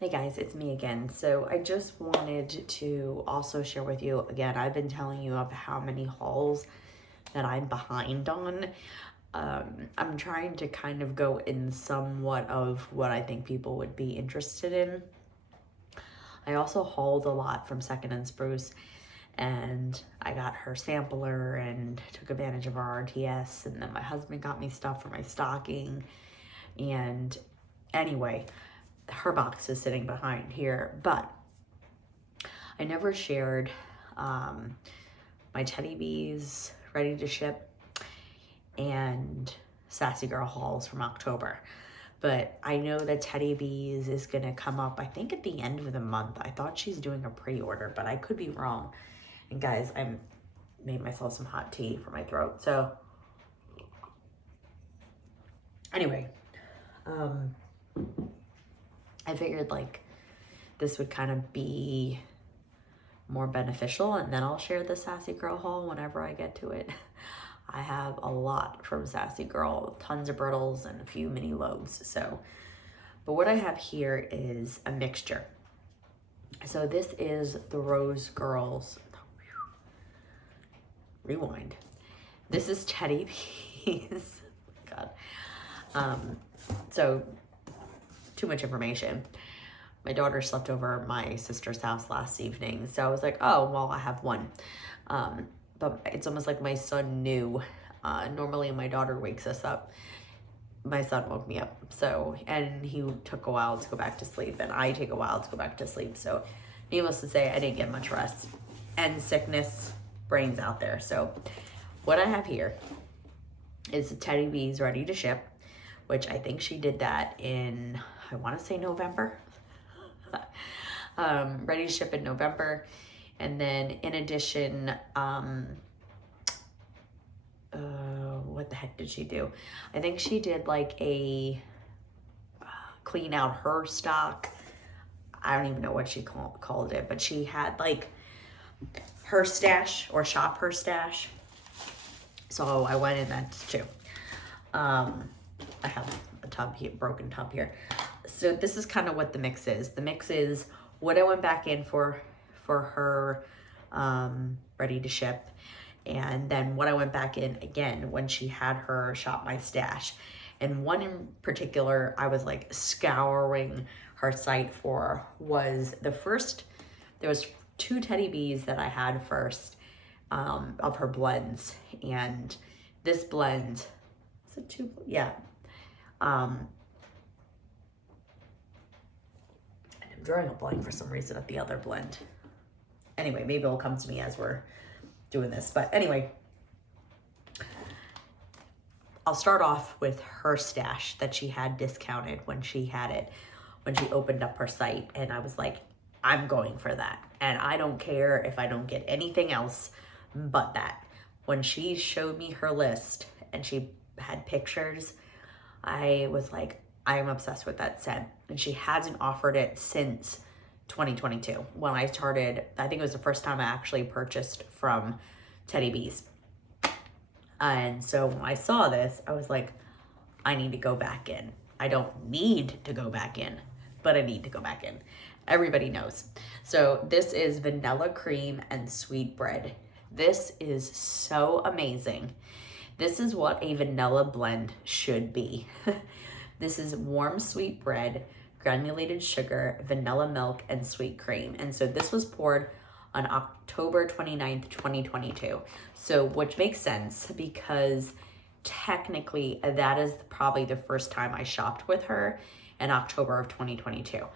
Hey guys, it's me again. So I just wanted to also share with you again, I've been telling you of how many hauls that I'm behind on. I'm trying to kind of go in somewhat of what I think people would be interested in. I also hauled a lot from Second and Spruce, and I got her sampler and took advantage of our RTS, and then my husband got me stuff for my stocking. And anyway, her box is sitting behind here, but I never shared my Teddy Bees ready to ship and Sassy Girl hauls from October. But I know that Teddy Bees is gonna come up, I think at the end of the month. I thought she's doing a pre-order, but I could be wrong. And guys, I made myself some hot tea for my throat. So anyway, I figured like this would kind of be more beneficial, and then I'll share the Sassy Girl haul whenever I get to it. I have a lot from Sassy Girl, tons of brittles and a few mini loaves. So, but what I have here is a mixture. So this is the Rose Girls, rewind. This is Teddy Bees. God. So too much information. My daughter slept over at my sister's house last evening, so I was like, oh, well, I have one. But it's almost like my son knew. Normally my daughter wakes us up. My son woke me up, so, and he took a while to go back to sleep, and I take a while to go back to sleep, so needless to say, I didn't get much rest. And sickness, brains out there. So what I have here is the Teddy Bees ready to ship, which I think she did that in, I want to say November. Ready to ship in November. And then in addition, what the heck did she do? I think she did like a clean out her stock. I don't even know what she called it, but she had like her stash or shop her stash. So I went in that too. I have a tub here, broken tub here. So this is kind of what the mix is. The mix is what I went back in for her ready to ship, and then what I went back in again when she had her shop my stash. And one in particular I was like scouring her site for was the first, there was 2 Teddy Bees that I had first of her blends, and this blend, is it 2? Yeah. I'm drawing a blank for some reason at the other blend. Anyway, maybe it'll come to me as we're doing this. But anyway, I'll start off with her stash that she had discounted when she had it, when she opened up her site. And I was like, I'm going for that. And I don't care if I don't get anything else but that. When she showed me her list and she had pictures, I was like, I am obsessed with that scent. And she hasn't offered it since 2022 when I started. I think it was the first time I actually purchased from Teddy Bees. And so when I saw this, I was like, I need to go back in. I don't need to go back in, but I need to go back in. Everybody knows. So this is vanilla cream and sweet bread. This is so amazing. This is what a vanilla blend should be. This is warm sweet bread, granulated sugar, vanilla milk, and sweet cream. And so this was poured on October 29th, 2022. So, which makes sense because technically that is probably the first time I shopped with her in October of 2022.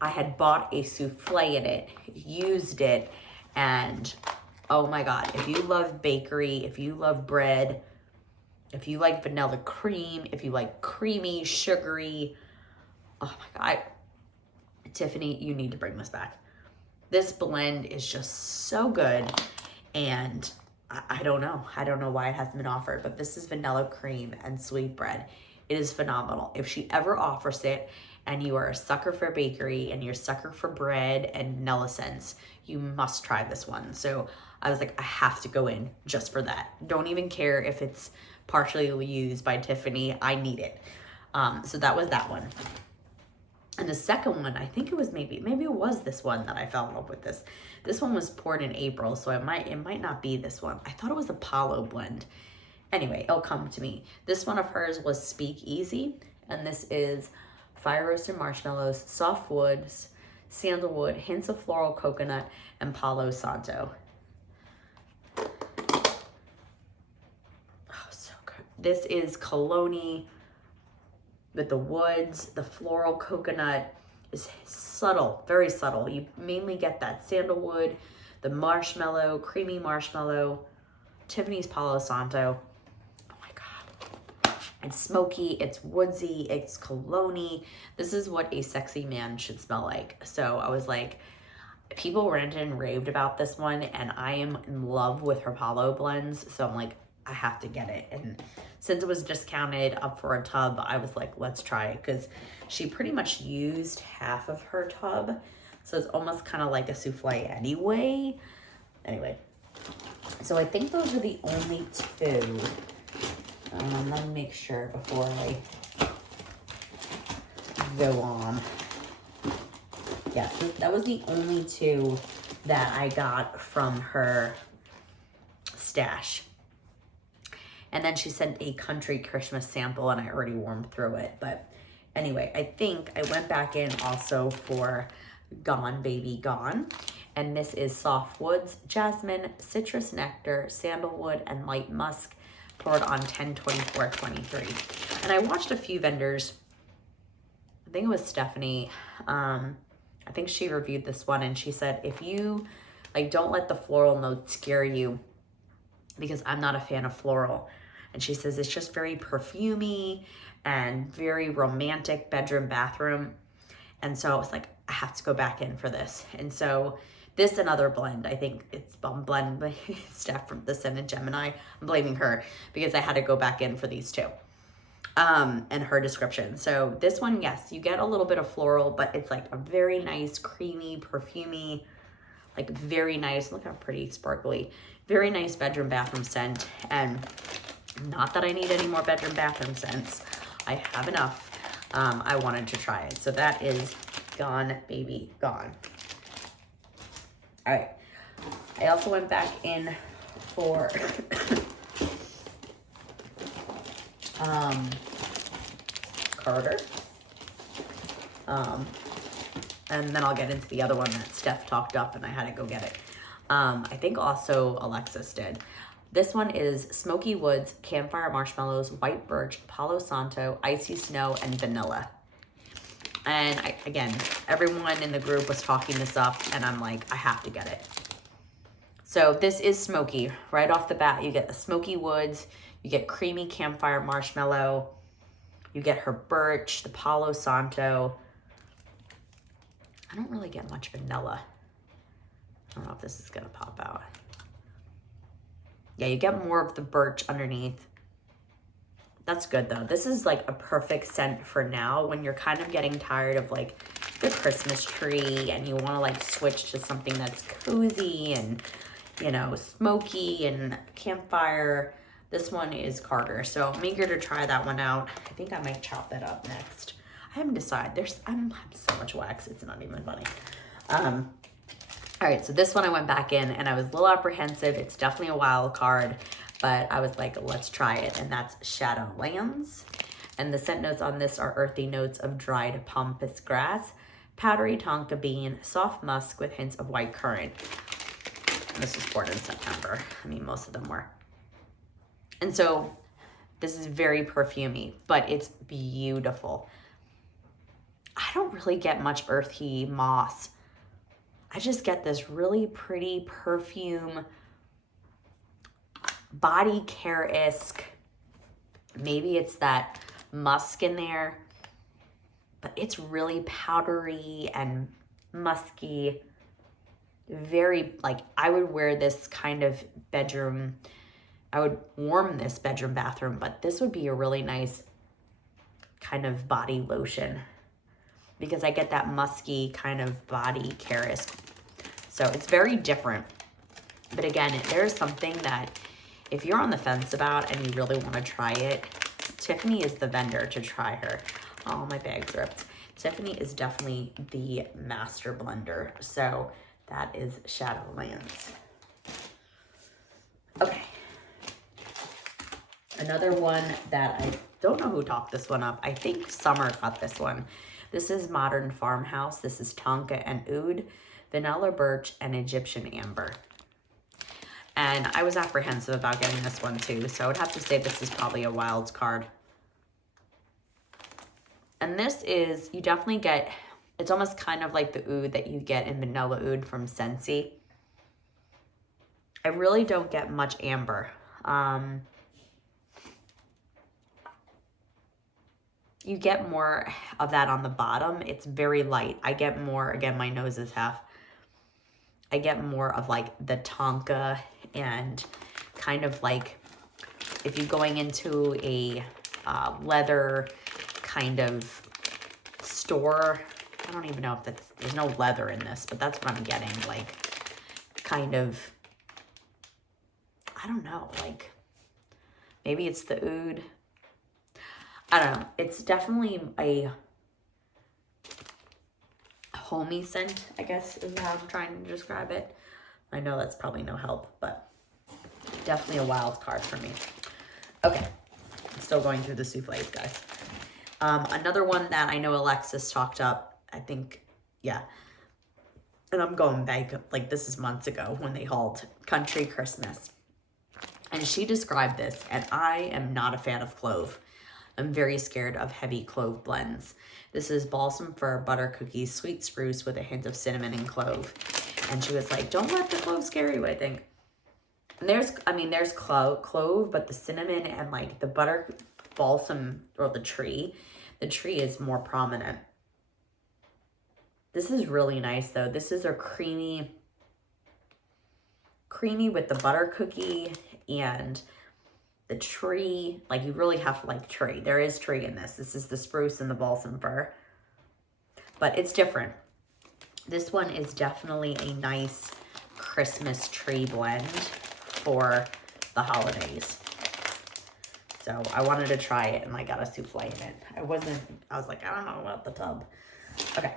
I had bought a souffle in it, used it, and oh my God, if you love bakery, if you love bread, if you like vanilla cream, if you like creamy, sugary, oh my God, Tiffany, you need to bring this back. This blend is just so good, and I don't know. I don't know why it hasn't been offered, but this is vanilla cream and sweet bread. It is phenomenal. If she ever offers it, and you are a sucker for bakery and you're a sucker for bread and vanilla scents, you must try this one. So I was like, I have to go in just for that. Don't even care if it's partially used by Tiffany. I need it. So that was that one. And the second one, I think it was maybe it was this one that I fell in love with this. This one was poured in April, so it might not be this one. I thought it was Apollo blend. Anyway, it'll come to me. This one of hers was Speak Easy, and this is fire roasted marshmallows, soft woods, sandalwood, hints of floral coconut, and Palo Santo. Oh, so good. This is cologne with the woods. The floral coconut is subtle, very subtle. You mainly get that sandalwood, the marshmallow, creamy marshmallow, Tiffany's Palo Santo. Oh my God. It's smoky, it's woodsy, it's cologne. This is what a sexy man should smell like. So I was like, people ranted and raved about this one, and I am in love with her Palo blends. So I'm like, I have to get it. And since it was discounted up for a tub, I was like, let's try it, because she pretty much used half of her tub. So it's almost kind of like a souffle anyway. Anyway, so I think those are the only two. Let me make sure before I go on. Yes, that was the only two that I got from her stash. And then she sent a country Christmas sample, and I already warmed through it. But anyway, I think I went back in also for Gone Baby Gone. And this is soft woods, jasmine, citrus nectar, sandalwood, and light musk, poured on 10/24/23. And I watched a few vendors. I think it was Stephanie. I think she reviewed this one, and she said, if you don't let the floral notes scare you, because I'm not a fan of floral. And she says it's just very perfumey and very romantic bedroom, bathroom. And so I was like, I have to go back in for this. And so this another blend, I think it's blend by Steph from the Sun and Gemini. I'm blaming her because I had to go back in for these two. And her description. So this one, yes, you get a little bit of floral, but it's like a very nice, creamy, perfumey, like very nice, look how pretty, sparkly, very nice bedroom bathroom scent. And not that I need any more bedroom bathroom scents. I have enough. I wanted to try it. So that is Gone Baby Gone. All right. I also went back in for Carter. And then I'll get into the other one that Steph talked up and I had to go get it. I think also Alexis did. This one is Smoky Woods, Campfire Marshmallows, White Birch, Palo Santo, Icy Snow, and Vanilla. And again, everyone in the group was talking this up, and I'm like, I have to get it. So this is smoky. Right off the bat, you get the Smoky Woods, you get creamy Campfire Marshmallow, you get her Birch, the Palo Santo. I don't really get much vanilla. I don't know if this is gonna pop out. Yeah, you get more of the birch underneath. That's good though. This is like a perfect scent for now when you're kind of getting tired of like the Christmas tree and you want to like switch to something that's cozy and, you know, smoky and campfire. This one is Carter. So I'm eager to try that one out. I think I might chop that up next. I haven't decided. I have so much wax. It's not even funny. All right, so this one I went back in and I was a little apprehensive. It's definitely a wild card, but I was like, let's try it. And that's Shadowlands. And the scent notes on this are earthy notes of dried pampas grass, powdery tonka bean, soft musk with hints of white currant. And this was poured in September. I mean, most of them were. And so this is very perfumey, but it's beautiful. I don't really get much earthy moss. I just get this really pretty perfume, body care-esque. Maybe it's that musk in there, but it's really powdery and musky. Very, like, I would wear this kind of bedroom. I would warm this bedroom bathroom, but this would be a really nice kind of body lotion because I get that musky kind of body care-esque. So it's very different. But again, there's something that if you're on the fence about and you really want to try it, Tiffany is the vendor to try her. Oh, my bag's ripped. Tiffany is definitely the master blender. So that is Shadowlands. Okay. Another one that I don't know who talked this one up. I think Summer got this one. This is Modern Farmhouse. This is Tonka and Oud, Vanilla Birch, and Egyptian Amber. And I was apprehensive about getting this one too, so I would have to say this is probably a wild card. And this is, you definitely get, it's almost kind of like the oud that you get in Vanilla Oud from Scentsy. I really don't get much amber. You get more of that on the bottom. It's very light. I get more, again, my nose is half. I get more of like the Tonka and kind of like if you're going into a leather kind of store. I don't even know if that's, there's no leather in this, but that's what I'm getting. Like kind of, I don't know, like maybe it's the oud. I don't know. It's definitely a homey scent, I guess is how I'm trying to describe it. I know that's probably no help, but definitely a wild card for me. Okay, I'm still going through the souffles, guys. Another one that I know Alexis talked up, I think, yeah. And I'm going back, like this is months ago when they hauled Country Christmas. And she described this, and I am not a fan of clove. I'm very scared of heavy clove blends. This is balsam fir, butter cookies, sweet spruce with a hint of cinnamon and clove. And she was like, don't let the clove scare you, I think. And there's clove, but the cinnamon and like the butter balsam or the tree is more prominent. This is really nice though. This is a creamy with the butter cookie and the tree. Like you really have to like tree. There is tree in this. This is the spruce and the balsam fir, but it's different. This one is definitely a nice Christmas tree blend for the holidays. So I wanted to try it and I got a souffle in it. I was like, I don't know about the tub. Okay.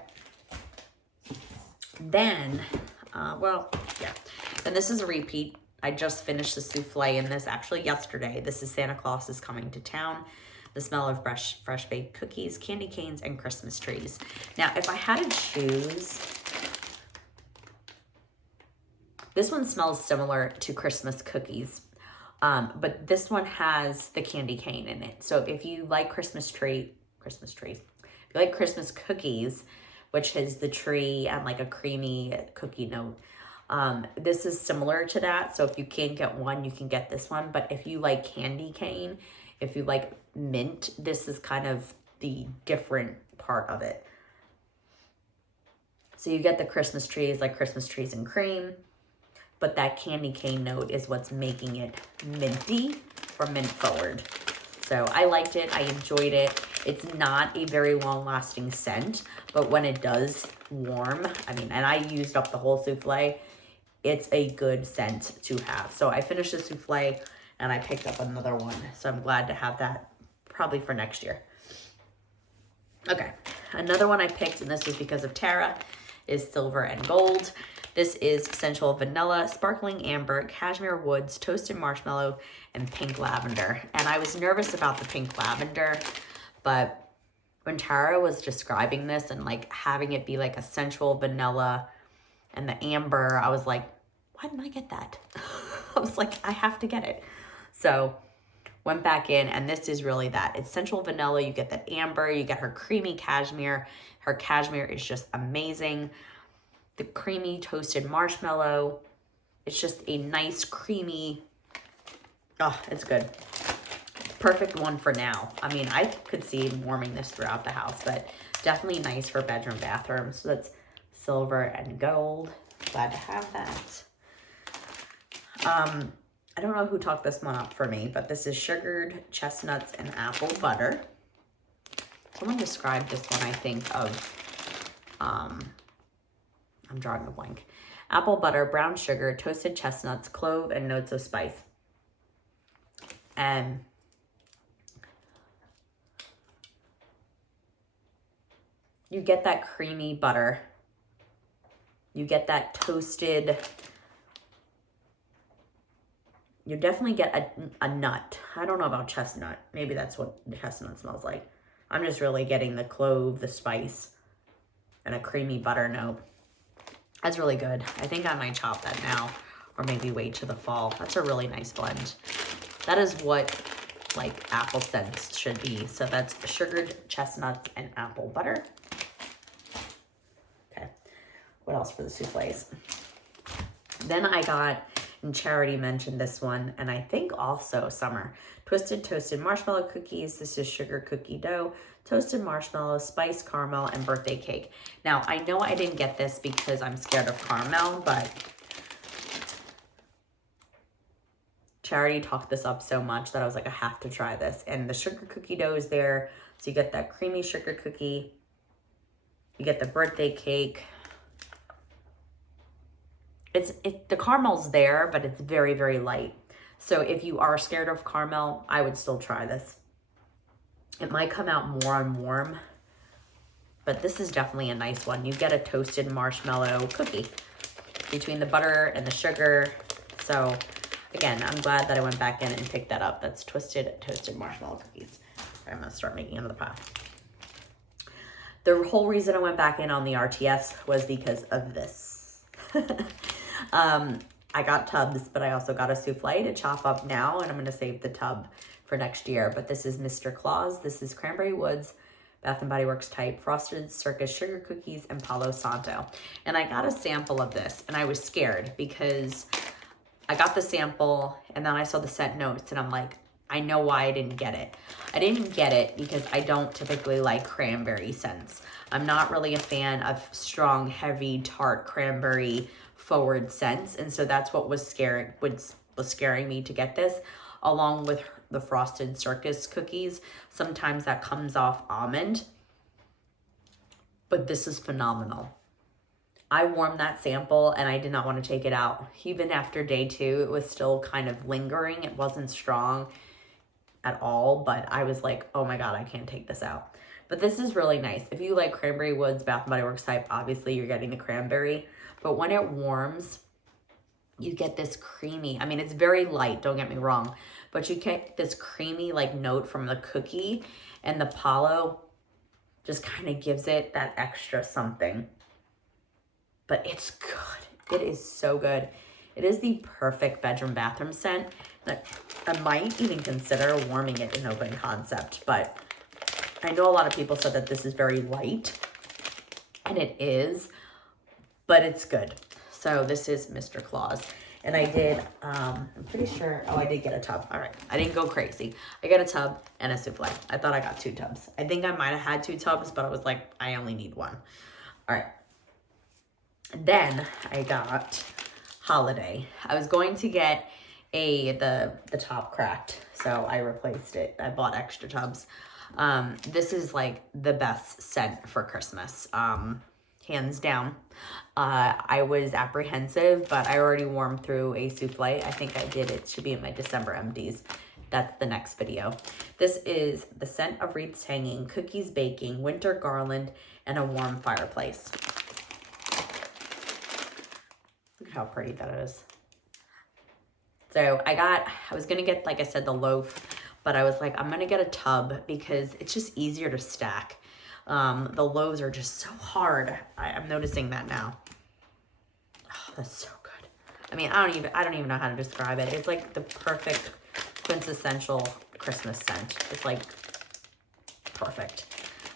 Then, well, yeah. Then this is a repeat. I just finished the souffle in this actually yesterday. This is Santa Claus is Coming to Town. The smell of fresh baked cookies, candy canes, and Christmas trees. Now, if I had to choose, this one smells similar to Christmas cookies, but this one has the candy cane in it. So if you like Christmas trees, if you like Christmas cookies, which is the tree and like a creamy cookie note, this is similar to that. So if you can't get one, you can get this one. But if you like candy cane, if you like mint, this is kind of the different part of it. So you get the Christmas trees, like Christmas trees and cream, but that candy cane note is what's making it minty or mint forward. So I liked it. I enjoyed it. It's not a very long lasting scent, but when it does warm, I mean, and I used up the whole souffle, it's a good scent to have. So I finished the souffle and I picked up another one. So I'm glad to have that probably for next year. Okay, another one I picked, and this was because of Tara, is Silver and Gold. This is Sensual Vanilla, Sparkling Amber, Cashmere Woods, Toasted Marshmallow, and Pink Lavender. And I was nervous about the Pink Lavender, but when Tara was describing this and like having it be like a sensual vanilla and the amber, I was like, why didn't I get that? I was like, I have to get it. So went back in, and this is really that. It's sensual vanilla. You get that amber. You get her creamy cashmere. Her cashmere is just amazing. The creamy toasted marshmallow. It's just a nice creamy, oh, it's good. Perfect one for now. I mean, I could see warming this throughout the house, but definitely nice for bedroom, bathroom. So that's Silver and Gold. Glad to have that. I don't know who talked this one up for me, but this is Sugared Chestnuts and Apple Butter. Someone described this one, I think, of, I'm drawing a blank. Apple butter, brown sugar, toasted chestnuts, clove, and notes of spice. And you get that creamy butter. You get that toasted, you definitely get a nut. I don't know about chestnut. Maybe that's what the chestnut smells like. I'm just really getting the clove, the spice, and a creamy butter note. That's really good. I think I might chop that now or maybe wait to the fall. That's a really nice blend. That is what like apple scents should be. So that's sugared chestnuts and apple butter. Okay, what else for the souffles? Then I got, and Charity mentioned this one, and I think also Summer, twisted toasted marshmallow cookies. This is sugar cookie dough, toasted marshmallow, spiced caramel, and birthday cake. Now, I know I didn't get this because I'm scared of caramel, but Charity talked this up so much that I was like, I have to try this. And the sugar cookie dough is there, so you get that creamy sugar cookie, you get the birthday cake. The caramel's there, but it's very, very light. So if you are scared of caramel, I would still try this. It might come out more on warm, but this is definitely a nice one. You get a toasted marshmallow cookie between the butter and the sugar. So again, I'm glad that I went back in and picked that up. That's twisted toasted marshmallow cookies. I'm gonna start making another pile. The whole reason I went back in on the RTS was because of this. I got tubs, but I also got a souffle to chop up now, and I'm going to save the tub for next year. But this is Mr. Claus. This is Cranberry Woods, Bath & Body Works type, Frosted Circus Sugar Cookies, and Palo Santo. And I got a sample of this, and I was scared because I got the sample, and then I saw the scent notes, and I'm like, I know why I didn't get it. I didn't get it because I don't typically like cranberry scents. I'm not really a fan of strong, heavy, tart cranberry forward scents, and so that's what was scaring me to get this, along with the Frosted Circus cookies. Sometimes that comes off almond, but this is phenomenal. I warmed that sample and I did not want to take it out. Even after day 2, it was still kind of lingering. It wasn't strong at all, but I was like, oh my God, I can't take this out. But this is really nice. If you like Cranberry Woods, Bath & Body Works type, obviously you're getting the cranberry. But when it warms, you get this creamy, I mean, it's very light, don't get me wrong, but you get this creamy like note from the cookie, and the Palo just kind of gives it that extra something. But it's good. It is so good. It is the perfect bedroom bathroom scent. I might even consider warming it in open concept, but I know a lot of people said that this is very light, and it is, but it's good. So this is Mr. Claus. And I did, I'm pretty sure, oh, I did get a tub. All right, I didn't go crazy. I got a tub and a souffle. I thought I got 2 tubs. I think I might have had 2 tubs, but I was like, I only need 1. All right. Then I got holiday. I was going to get the top cracked, so I replaced it. I bought extra tubs. This is like the best scent for Christmas. Hands down. I was apprehensive, but I already warmed through a souffle. I think I did. It should be in my December MDs. That's the next video. This is the scent of wreaths hanging, cookies baking, winter garland, and a warm fireplace. Look at how pretty that is. So I was going to get, like I said, the loaf, but I was like, I'm going to get a tub because it's just easier to stack. The loaves are just so hard. I'm noticing that now. Oh, that's so good. I mean, I don't even know how to describe it. It's like the perfect quintessential Christmas scent. It's like perfect.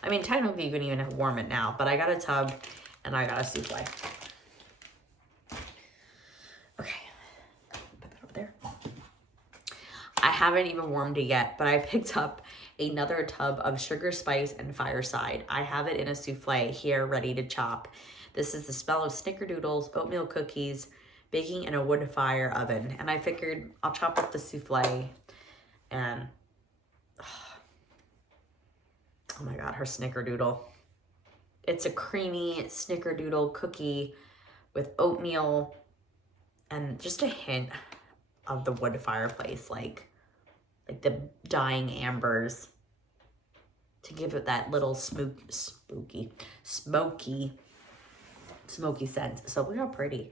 I mean, technically you can even warm it now, but I got a tub and I got a souffle. Okay, put that over there. I haven't even warmed it yet, but I picked up another tub of sugar spice and fireside. I have it in a souffle here ready to chop. This is the smell of snickerdoodles, oatmeal cookies, baking in a wood fire oven. And I figured I'll chop up the souffle and, oh my God, her snickerdoodle. It's a creamy snickerdoodle cookie with oatmeal and just a hint of the wood fireplace, like the dying embers. to give it that little smoky scent. So look how pretty.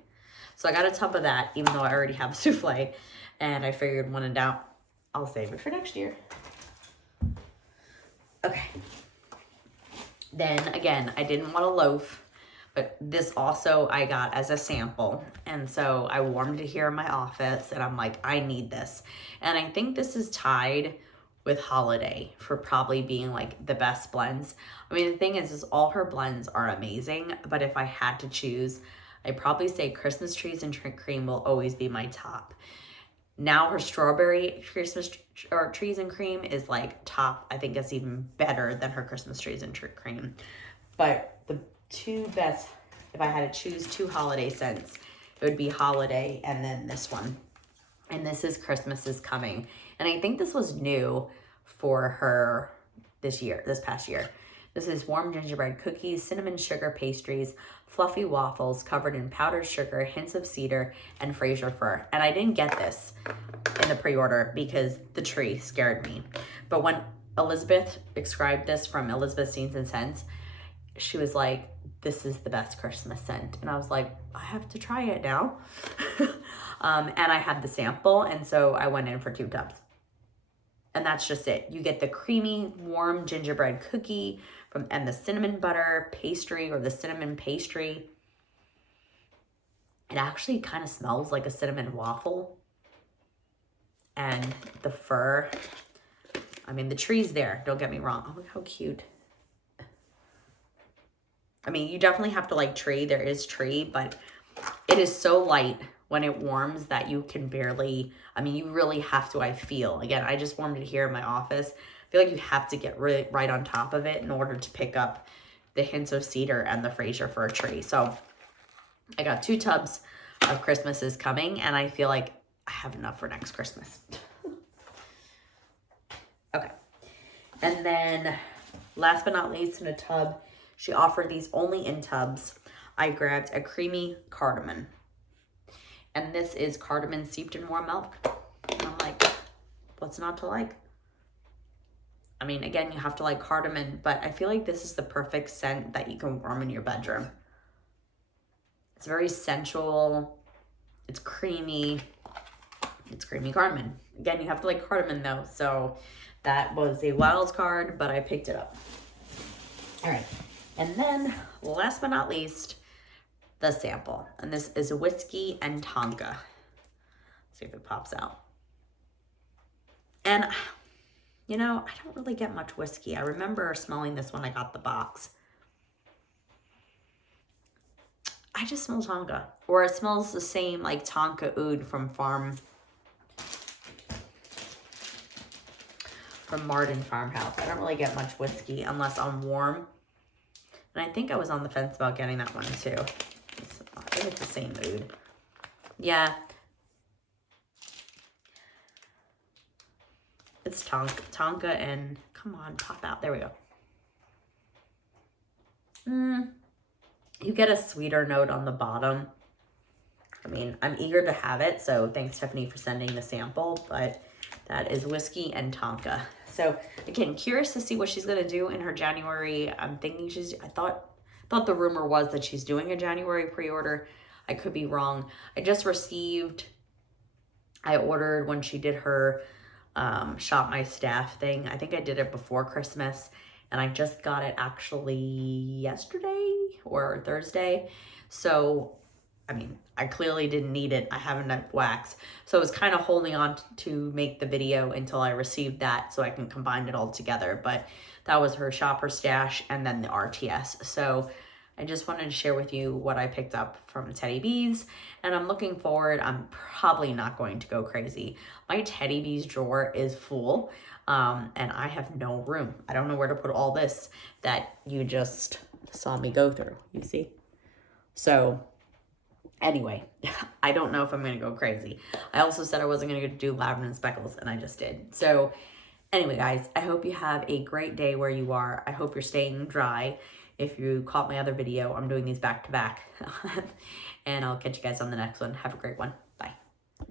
So I got a tub of that, even though I already have a souffle, and I figured when in doubt, I'll save it for next year. Okay. Then again, I didn't want a loaf, but this also I got as a sample. And so I warmed it here in my office, and I'm like, I need this. And I think this is tied with Holiday for probably being like the best blends. I mean, the thing is all her blends are amazing, but if I had to choose, I'd probably say Christmas Trees and Cream will always be my top. Now her Strawberry Christmas Trees and Cream is like top. I think it's even better than her Christmas Trees and Cream. But the two best, if I had to choose two holiday scents, it would be Holiday and then this one. And this is Christmas is Coming. And I think this was new for her this past year. This is warm gingerbread cookies, cinnamon sugar pastries, fluffy waffles covered in powdered sugar, hints of cedar, and Fraser fir. And I didn't get this in the pre-order because the tree scared me. But when Elizabeth described this from Elizabeth Scenes and Scents, she was like, this is the best Christmas scent. And I was like, I have to try it now. And I had the sample, and so I went in for 2 tubs. And that's just it. You get the creamy, warm gingerbread cookie and the cinnamon butter pastry or the cinnamon pastry. It actually kind of smells like a cinnamon waffle. And the fir, I mean, the tree's there. Don't get me wrong. Oh, look how cute. I mean, you definitely have to like tree. There is tree, but it is so light when it warms that you can barely, I mean, you really have to, I feel. Again, I just warmed it here in my office. I feel like you have to get right on top of it in order to pick up the hints of cedar and the Fraser fir tree. So I got 2 tubs of Christmas is Coming, and I feel like I have enough for next Christmas. Okay. And then last but not least, in a tub, she offered these only in tubs. I grabbed a creamy cardamom. And this is cardamom steeped in warm milk. And I'm like, what's not to like? I mean, again, you have to like cardamom, but I feel like this is the perfect scent that you can warm in your bedroom. It's very sensual. It's creamy. It's creamy cardamom. Again, you have to like cardamom though. So that was a wild card, but I picked it up. All right. And then last but not least, the sample. And this is Whiskey and Tonka. See if it pops out. And, you know, I don't really get much whiskey. I remember smelling this when I got the box. I just smell Tonka. Or it smells the same like Tonka Oud from Marden Farmhouse. I don't really get much whiskey unless I'm warm. And I think I was on the fence about getting that one too. I think it's the same oud. Yeah. It's Tonka and, come on, pop out. There we go. You get a sweeter note on the bottom. I mean, I'm eager to have it. So thanks, Stephanie, for sending the sample. But that is Whiskey and Tonka. So again, curious to see what she's going to do in her January. I'm thinking I thought the rumor was that she's doing a January pre-order. I could be wrong. I ordered when she did her Shop My Staff thing. I think I did it before Christmas, and I just got it actually yesterday or Thursday. So, I mean, I clearly didn't need it. I have enough wax. So I was kind of holding on to make the video until I received that so I can combine it all together. But that was her Shopper Stash and then the RTS. So I just wanted to share with you what I picked up from Teddy Bees. And I'm looking forward. I'm probably not going to go crazy. My Teddy Bees drawer is full and I have no room. I don't know where to put all this that you just saw me go through, you see? So anyway, I don't know if I'm going to go crazy. I also said I wasn't going to do lavender and speckles, and I just did. So anyway, guys, I hope you have a great day where you are. I hope you're staying dry. If you caught my other video, I'm doing these back to back. And I'll catch you guys on the next one. Have a great one.